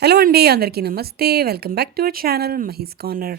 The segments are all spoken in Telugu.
హలో అండి. అందరికీ నమస్తే. Welcome back to our channel Mahi's corner.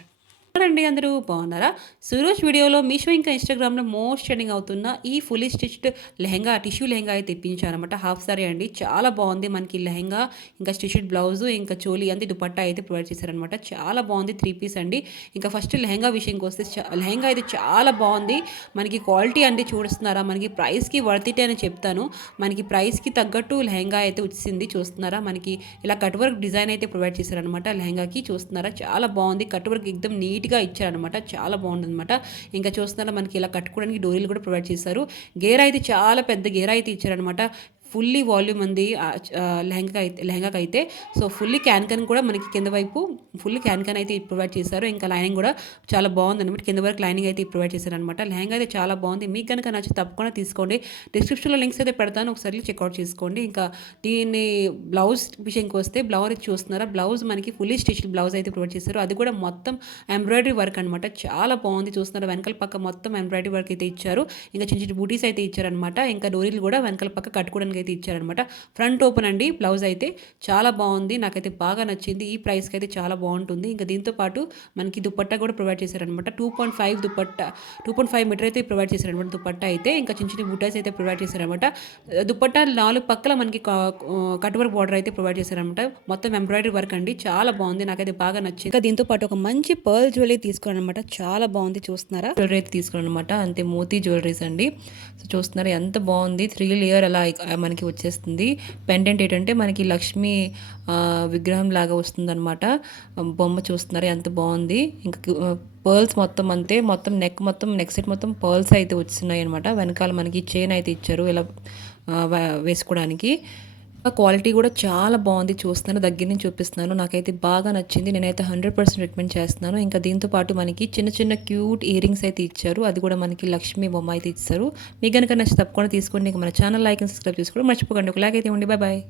అండి అందరూ బాగున్నారా? సురోజ్ వీడియోలో మీషో ఇంకా ఇన్‌స్టాగ్రామ్‌లో మోస్ట్ ట్రెండింగ్ అవుతున్న ఈ fully stitched lehenga tissue lehenga అయితే తెప్పించానన్నమాట. హాఫ్ సారీ అండి. చాలా బాగుంది. మనకి లెహెంగా ఇంకా స్టిచ్డ్ బ్లౌజు ఇంకా చోలీ అంతే దుపట్టా అయితే ప్రొవైడ్ చేశారనమాట. చాలా బాగుంది. 3 పీస్ అండి. ఇంకా ఫస్ట్ లెహెంగా విషయంకొస్తే లెహెంగా అయితే చాలా బాగుంది. మనకి క్వాలిటీ అండి చూస్తున్నారా? మనకి ప్రైస్‌కి వర్త్ ఇట్ అని చెప్తాను. మనకి ప్రైస్‌కి తగ్గట్టు లెహెంగా అయితే వచ్చింది చూస్తున్నారా? మనకి ఇలా కట్ వర్క్ డిజైన్ అయితే ప్రొవైడ్ చేశారనమాట లెహెంగాకి చూస్తున్నారా? చాలా బాగుంది. కట్ వర్క్ ఎక్దమ్ నీట్‌గా ఇచ్చారనమాట. చాలా బాగుందనమాట. ఇంకా చూస్తున్నారా మనకి ఇలా కట్టుకోవడానికి డోరీలు కూడా ప్రొవైడ్ చేశారు. గేర్ అయితే చాలా పెద్ద గేర్ అయితే ఇచ్చారనమాట. ఫుల్లీ వాల్యూమ్ ఉంది లెహంగాకైతే. సో ఫుల్లీ క్యాన్ కూడా మనకి కింద వైపు ఫుల్లీ క్యాన్ అయితే ప్రొవైడ్ చేశారు. ఇంకా లైనింగ్ కూడా చాలా బాగుందనమాట. కింద వరకు లైనింగ్ అయితే ప్రొవైడ్ చేశారనమాట. లెహంగా అయితే చాలా బాగుంది. మీకు కనుక నచ్చి తప్పకుండా తీసుకోండి. డిస్క్రిప్షన్లో లింక్స్ అయితే పెడతాను. ఒకసారి చెక్అవుట్ చేసుకోండి. ఇంకా దీన్ని బ్లౌజ్ విషయంకి వస్తే బ్లౌజ్ చూస్తున్నారా? బ్లౌజ్ మనకి ఫుల్లీ స్టిచ్డ్ బ్లౌజ్ అయితే ప్రొవైడ్ చేశారు. అది కూడా మొత్తం ఎంబ్రాయిడరీ వర్క్ అనమాట. చాలా బాగుంది. చూస్తున్నారా? వెనకాల పక్క మొత్తం ఎంబ్రాయిడరీ వర్క్ అయితే ఇచ్చారు. ఇంకా చిన్న చిన్న బూటీస్ అయితే ఇచ్చారనమాట. ఇంకా డోరీలు కూడా వెనకాల పక్క కట్టుకోవడానికి అయితే ఇచ్చారనమాట. ఫ్రంట్ ఓపెన్ అండి. బ్లౌజ్ అయితే చాలా బాగుంది. నాకైతే బాగా నచ్చింది. ఈ ప్రైస్కి అయితే చాలా బాగుంటుంది. ఇంకా దీంతో పాటు మనకి దుపట్టా కూడా ప్రొవైడ్ చేశారనమాట. 2.5 దుపట్టా 2.5 మీటర్ అయితే ప్రొవైడ్ చేశారనమాట దుపట్టా అయితే. ఇంకా చిన్న చిన్న బూటాస్ అయితే ప్రొవైడ్ చేశారనమాట. దుపట్టా 4 పక్కల మనకి కట్ వర్క్ బార్డర్ అయితే ప్రొవైడ్ చేశారనమాట. మొత్తం ఎంబ్రాయిడరీ వర్క్ అండి. చాలా బాగుంది. నాకైతే బాగా నచ్చింది. ఇంకా దీంతో పాటు ఒక మంచి పర్ల్ జ్యువెలరీ తీసుకోవాలన్నమాట. చాలా బాగుంది. చూస్తున్నారా? జ్యువెలరీ అయితే తీసుకోవాలన్నమాట. అంతే మోతీ జ్యువెలరీస్ అండి. సో చూస్తున్నారా ఎంత బాగుంది. 3 లేయర్ అలా మనకి వచ్చేస్తుంది. పెండెంట్ ఏంటంటే మనకి లక్ష్మి విగ్రహం లాగా వస్తుందన్నమాట. బొమ్మ చూస్తున్నారా ఎంత బాగుంది. ఇంకా పర్ల్స్ మొత్తం అంతే. మొత్తం నెక్ సెట్ మొత్తం పర్ల్స్ అయితే వచ్చినాయి అనమాట. వెనకాల మనకి చైన్ అయితే ఇచ్చారు ఇలా వేసుకోవడానికి. క్వాలిటీ కూడా చాలా బాగుంది. చూస్తున్నాను దగ్గర నుంచి చూపిస్తున్నాను. నాకైతే బాగా నచ్చింది. నేనైతే 100% రికమెండ్ చేస్తున్నాను. ఇంకా దీంతో పాటు మనకి చిన్న చిన్న క్యూట్ ఇయర్ రింగ్స్ అయితే ఇచ్చారు. అది కూడా మనకి లక్ష్మీ బొమ్మ అయితే ఇచ్చారు. మీకు కనుక నచ్చి తప్పకుండా తీసుకోండి. ఇంకా మన ఛానల్ లైక్ అండ్ సబ్స్క్రైబ్ చేసుకోవడం మర్చిపోకండి. ఒక లైక్ అయితే ఇవ్వండి. బాయ్.